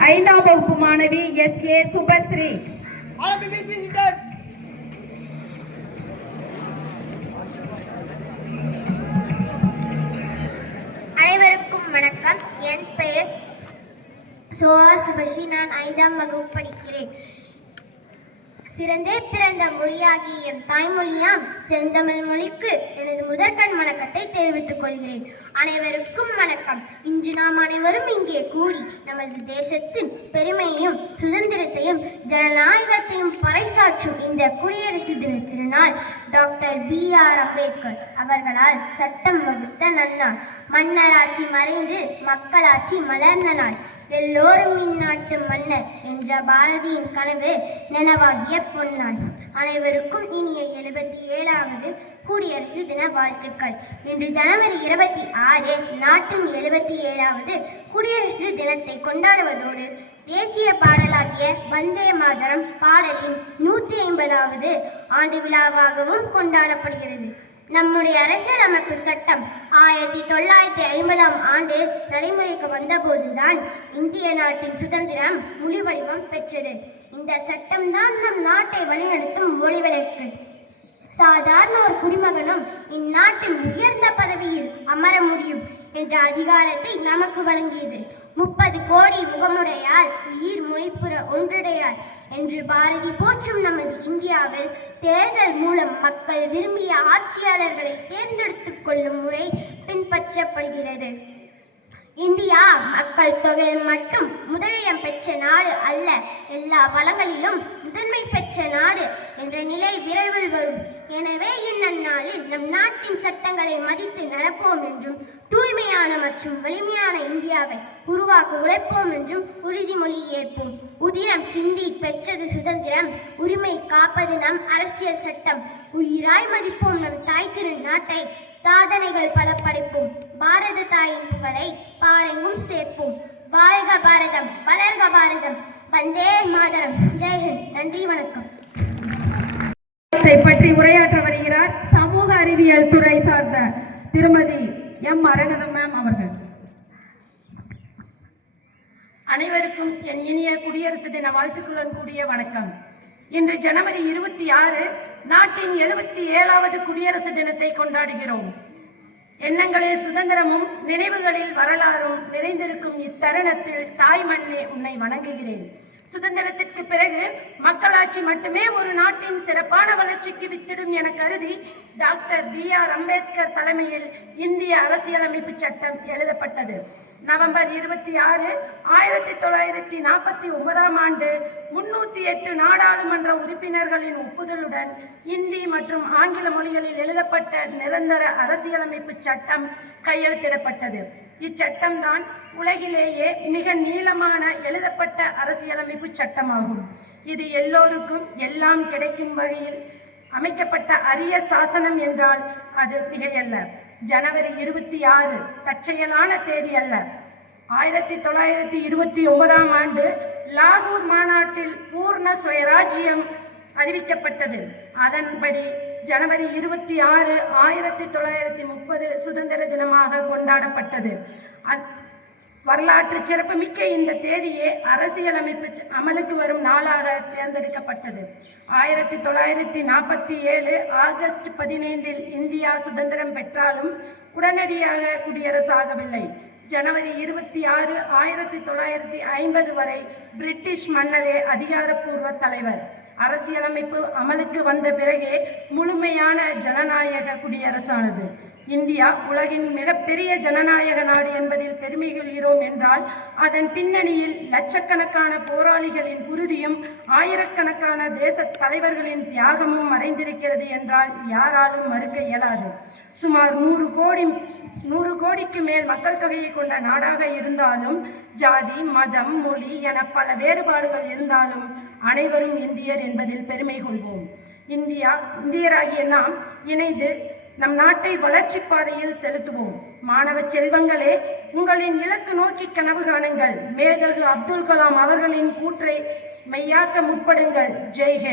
ஐந்தாம் வகுப்பு மாணவி SA சுபஸ்ரீ. அனைவருக்கும் வணக்கம். என் பெயர் சோஹா சுபஸ்ரீ. நான் 5ஆம் வகுப்பு படிக்கிறேன். சிறந்தே பிறந்த மொழியாகி என் தாய்மொழியாம் செந்தமிழ் மொழிக்கு எனது முதற்கண் வணக்கத்தை தெரிவித்துக் கொள்கிறேன். அனைவருக்கும் வணக்கம். இன்று நாம் அனைவரும் இங்கே கூடி நமது தேசத்தின் பெருமையையும் சுதந்திரத்தையும் ஜனநாயகத்தையும் பறைசாற்றும் இந்த குடியரசு தின திருநாள் டாக்டர் BR அம்பேத்கர் அவர்களால் சட்டம் வகுத்த நன்னாள். மன்னராட்சி மறைந்து மக்களாட்சி மலர்ந்த நாள். எல்லோரும் இந்நாட்டு மன்னர் என்ற பாரதியின் கனவு நனவாகிய பொன்னாள். அனைவருக்கும் இனிய 77வது குடியரசு தின வாழ்த்துக்கள். இன்று ஜனவரி 26 நாட்டின் 77வது குடியரசு தினத்தை கொண்டாடுவதோடு தேசிய பாடலாகிய வந்தே மாதரம் பாடலின் 150வது ஆண்டு விழாவாகவும் கொண்டாடப்படுகிறது. நம்முடைய அரசியலமைப்பு சட்டம் 1950ஆம் ஆண்டு நடைமுறைக்கு வந்தபோதுதான் இந்திய நாட்டின் சுதந்திரம் முழு வடிவம் பெற்றது. இந்த சட்டம்தான் நம் நாட்டை வழிநடத்தும் ஒளிவிளக்கு. சாதாரண ஒரு குடிமகனும் இந்நாட்டின் உயர்ந்த பதவியில் அமர முடியும் என்ற அதிகாரத்தை நமக்கு வழங்கியது. 30 கோடி முகமுடையார் உயிர் மொய்ப்புற ஒன்றுடையார் என்று பாரதி போற்றும் நமது இந்தியாவில் தேர்தல் மூலம் மக்கள் விரும்பிய ஆட்சியாளர்களை தேர்ந்தெடுத்துக் கொள்ளும் முறை பின்பற்றப்படுகிறது. இந்தியா மக்கள் தொகையில் மட்டும் முதலிடம் பெற்ற நாடு அல்ல, எல்லா வளங்களிலும் முதன்மை பெற்ற நாடு என்ற நிலை விரைவில் வரும். எனவே இந்நன்னாளில் நம் நாட்டின் சட்டங்களை மதித்து நடப்போம் என்றும் தூய்மையான மற்றும் வலிமையான இந்தியாவை உருவாக்க உழைப்போம் என்றும் உறுதிமொழி ஏற்போம். உதிரம் சிந்தி பெற்றது சுதந்திரம், உரிமை காப்பது நம் அரசியல் சட்டம். உயிராய் மதிப்போம் நம் தாய் திரு நாட்டை, சாதனைகள் பல படைப்போம். பாரத தாயின் புகழை பாரெங்கும் சேர்ப்போம். வாழ்க பாரதம், வளர்க பாரதம், வந்தே மாதரம். ஜெய்ஹிந்த். நன்றி, வணக்கம். பற்றி உரையாற்ற வருகிறார் சமூக அறிவியல் துறை சார்ந்த திருமதி M. அரங்கதம் மேம் அவர்கள். அனைவருக்கும் என் இனிய குடியரசு தின வாழ்த்துக்களுடன் கூடிய வணக்கம். இன்று ஜனவரி 26 நாட்டின் 77வது குடியரசு தினத்தை கொண்டாடுகிறோம். எண்ணங்களில் சுதந்திரமும் நினைவுகளில் வரலாறும் நிறைந்திருக்கும் இத்தருணத்தில் தாய் மண்ணே உன்னை வணங்குகிறேன். சுதந்திரத்திற்கு பிறகு மக்களாட்சி மட்டுமே ஒரு நாட்டின் சிறப்பான வளர்ச்சிக்கு வித்திடும் என கருதி டாக்டர் BR அம்பேத்கர் தலைமையில் இந்திய அரசியலமைப்பு சட்டம் எழுதப்பட்டது. நவம்பர் 26 1949ஆம் ஆண்டு 308 நாடாளுமன்ற உறுப்பினர்களின் ஒப்புதலுடன் இந்தி மற்றும் ஆங்கில மொழிகளில் எழுதப்பட்ட நிரந்தர அரசியலமைப்பு சட்டம் கையெழுத்திடப்பட்டது. இச்சட்டம்தான் உலகிலேயே மிக நீளமான எழுதப்பட்ட அரசியலமைப்பு சட்டமாகும். இது எல்லோருக்கும் எல்லாம் கிடைக்கும் வகையில் அமைக்கப்பட்ட அரிய சாசனம் என்றால் அது மிகையல்ல. ஜனவரி 26 தற்செயலான தேதி அல்ல. 1929ஆம் ஆண்டு லாகூர் மாநாட்டில் பூர்ண சுயராஜ்யம் அறிவிக்கப்பட்டது. அதன்படி ஜனவரி 26 1930 சுதந்திர தினமாக கொண்டாடப்பட்டது. வரலாற்று சிறப்புமிக்க இந்த தேதியே அரசியலமைப்பு அமலுக்கு வரும் நாளாக தேர்ந்தெடுக்கப்பட்டது. 1947 ஆகஸ்ட் 15 இந்தியா சுதந்திரம் பெற்றாலும் உடனடியாக குடியரசாகவில்லை. ஜனவரி 26 1950 வரை பிரிட்டிஷ் மன்னரே அதிகாரப்பூர்வ தலைவர். அரசியலமைப்பு அமலுக்கு வந்த பிறகே முழுமையான ஜனநாயக குடியரசானது. இந்தியா உலகின் மிகப்பெரிய ஜனநாயக நாடு என்பதில் பெருமை கொள்கிறோம் என்றால் அதன் பின்னணியில் லட்சக்கணக்கான போராளிகளின் உறுதியும் ஆயிரக்கணக்கான தேச தலைவர்களின் தியாகமும் மறைந்திருக்கிறது என்றால் யாராலும் மறுக்க இயலாது. சுமார் 100 கோடிக்கு மேல் மக்கள் தொகையை கொண்ட நாடாக இருந்தாலும் ஜாதி, மதம், மொழி என பல வேறுபாடுகள் இருந்தாலும் அனைவரும் இந்தியர் என்பதில் பெருமை கொள்வோம். இந்தியராகிய நாம் இணைந்து நம் நாட்டை வளர்ச்சி பாதையில் செலுத்துவோம். மாணவ செல்வங்களே, உங்களின் இலக்கு நோக்கி கனவு காணுங்கள். மேதகு அப்துல் கலாம் அவர்களின் கூற்றை மெய்யாக்க முற்படுங்கள். ஜெய் ஹிந்த்.